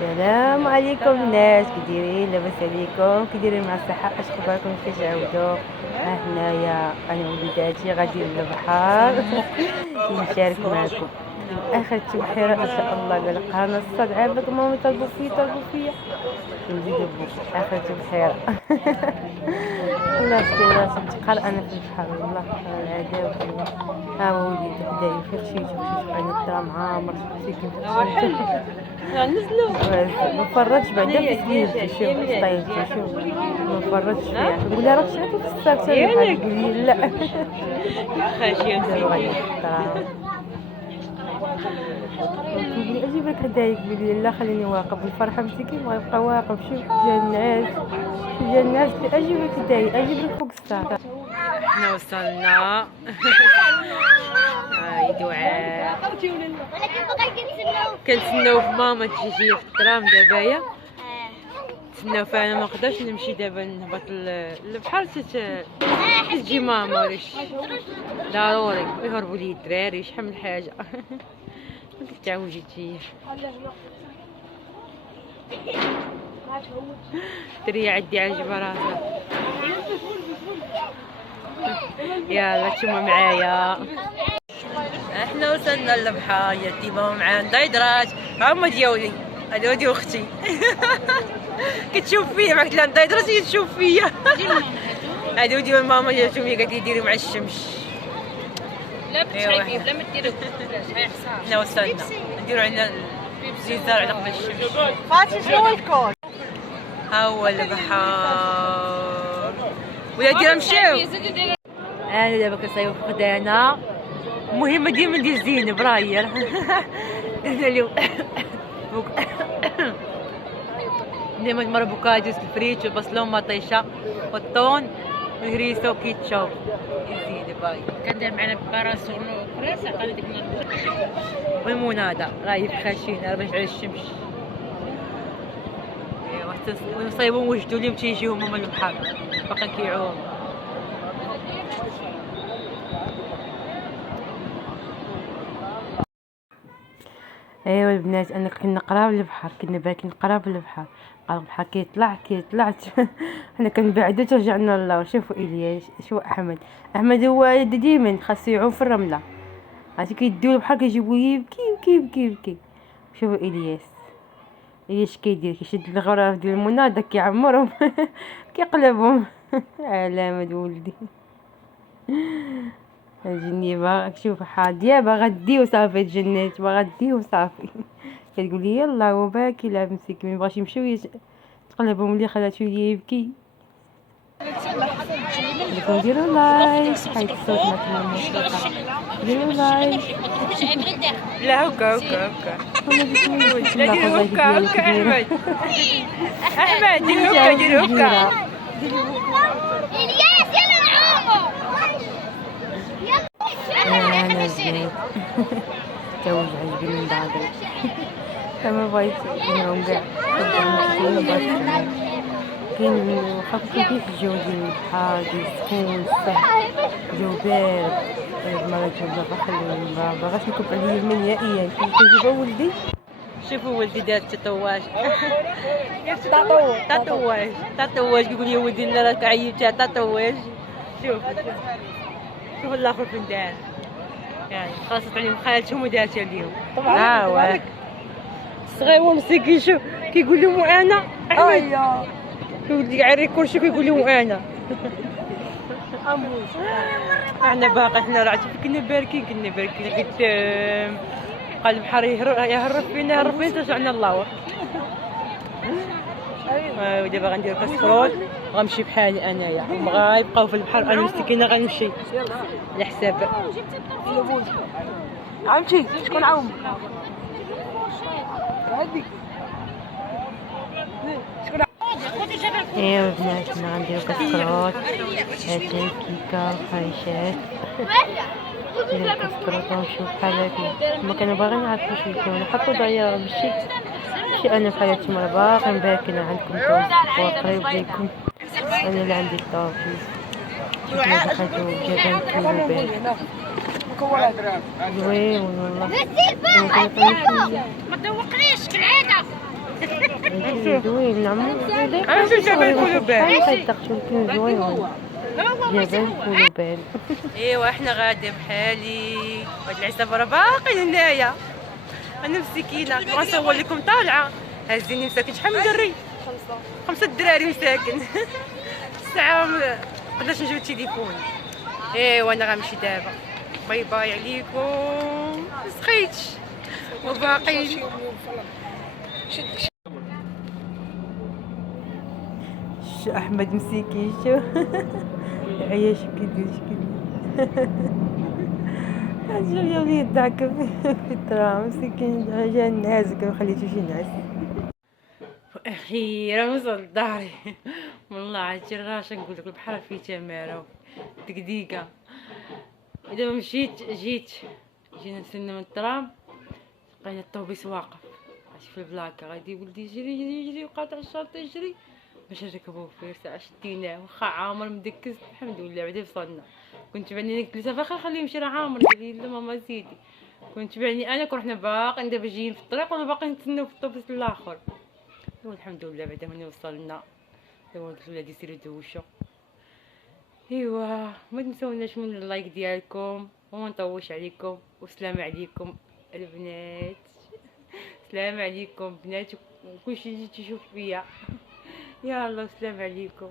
السلام عليكم الناس، كي دايرين؟ لاباس عليكم؟ كي دايرين مع الصحه؟ اش اخباركم؟ كيفاش تعودوا؟ هنايا انا وليداتي غادي للبحر نشارك معكم اخر تبحيره ان شاء الله. قال قرانا الصاد عافاك ماما، طلبوا فيا نزيدو بوك اخر تبحيره. الله يستر راسي نتقرا انا في البحر والله العذاب. ها هو وليد حدايا في خشيش انا الدرام عامر شفتي كيف نزلوا ما فرطش بعدا في سليمتي. شوف طيبتي، شوف ما فرطش فيها. نقول لها راك شعرتي في الساك تاعي، تقول لي لا خاشيه دابا غادي نفطر. كيقول لي اجيب لك هدايا، تقول لي لا خليني واقف. الفرحه مسكين ما يبقى واقف. شوف جا الناس اجيب لك هدايا، اجيب لك فوق الساك. احنا وصلنا. هاي دعاء كنتسناو في ماما تجي في الترام دابايا. تسناو فانا ما نقدرش نمشي دابا نهبط للبحر تجي ماما وليش ضروري يهربوا لي الدراري شحال من حاجه. كيف تعوجي تجي تري عدي عجبه راسها. يلا نتوما معايا. احنا وصلنا للبحر يا تيما معانا دايدرات. هما ديالي هادو ديال اختي. كتشوف فيا معك لان دايدرات هي تشوف فيا. هادو ديال ماما جاتهم هي قالت لي ديري مع الشمس. لا بتشربي بلا ما ديري هاي حصان. احنا وصلنا نديرو عندنا زيزار على قبل الشمس. فاتي شنو الكود؟ ها هو البحر ولادي نمشيو. انا دابا كنصايب خدانا. المهم ديما ندير زينب راهي. درنا اليوم ديما مرة بوكاديوس الفريت والبصلون مطيشة والطون والهريسة وكيتشوب زينب هاي. كندير معنا باراسون وكراسه قال ديك والمنادى غايب خاشين ربي على الشمس. ونصايبون وجدوا اليوم تيجيهم هما البحر باقي كيعوم. ايوا البنات انا كنا قراب للبحر، كنا باكين قراب للبحر. قال البحر كيطلع حنا كنبعدو ترجعنا لله. شوفوا الياس، شوفوا احمد هو ديما خاصو يعوم في الرمله. عرفتي كيديو البحر كيجيبوه يبكي. شوفوا الياس كيدير كيشد الغرف ديال المناضه كيعمرهم كيقلبهم. علامة ولدي الجني باغا شوف حاديه باغا ديو صافي تجنات باغا ديو صافي. كتقول لي يلا هو باكي لا مسكين مبغاش يمشيو تقلبهم اللي خلاتو يبكي. ديروا لايك حيت الصوت ما تمامش. ديروا لايك. لا هكا لا ديروا هكا احمد. احمد ديروا هكا الياس يلا نعومو. انا زين توج عجبني من بعد كما بغيت نعوم كاع كاين خاصك كيف الجو ديال البحر ديال السخون الصح جو بارد. مرة جبنا بخلي باغاش نكب عليا الماء نهائيا. كنشوف ولدي شوفوا ولدي دار تطواج. تطواج كيقول لي ولدي لا راك عيبتي تطواج. شوف الاخر فين دار يعني خاصة عليهم خالتهم ودارتها اليوم. طبعا صغير ومسكين. شوف كيقول لهم انا احمد كيقول عري كلشي كيقول لهم انا. احنا باقي حنا راه كنا باركين قدام قال البحر يهرب فينا رجعنا الله. ودابا غندير كاسكرول غنمشي بحالي انايا بغا يبقاو في البحر. انا مسكينه غنمشي على حساب عمتي شكون عاوم ايوا البنات حنا غنديرو كاسكروط هادي كيكه وخريشات. نديرو كاسكروط ونمشيو بحال هكا. هما كانوا باغيين يعرفوا شنو كاين حطوا دايره ماشي انا بحال مرة باقي باكنه. عندكم توست وقريب ليكم. انا اللي عندي الطوفيس دخلتو جبن كيلو بارد زوين والله. ما تذوقنيش كالعاده. كان زوين نعم. شو جبل كلوبان. صدقت كان زوين. جبل كلوبان. ايوا احنا غادي بحالي وهاد العصابه راه باقي هنايا. انا مسكينه غنصور لكم طالعه هازيني مساكن شحال من دري 5 دراري مساكن الساعه قداش نجيب التليفون. ايوا انا غنمشي دابا. باي باي عليكم. مسخيتش وباقيين. شو احمد مسكين شو عياش كيدير شكل شوف يا وليد يدعك في الترام مسكين جا نعازك ما خليتوش ينعس. اخيرا وصلت لداري والله عاد الراشه نقول لك البحر فيه تماره دقيقه. اذا مشيت جينا نستنى من الترام لقينا الطوبيس واقف في البلاكه غادي ولدي يجري وقاطع الشرط يجري باش نركبو فيه. ساعه شديناه واخا عامر مدكس الحمد لله بعدا وصلنا. كنت بعني قلت لها باخا خليه يمشي راه عامر. قال لي لا ماما زيدي. كنت بعني انا كون حنا باقيين دابا جايين في الطريق ولا باقيين نتسناو في الطوبيس الاخر. والحمد لله بعدا من وصلنا. ايوا قلت لولادي سيروا دوشوا. ايوا ما تنسوناش من اللايك ديالكم وما نطوش عليكم. والسلام عليكم البنات. السلام عليكم بنات وكلشي اللي تشوف فيا. يلا السلام عليكم.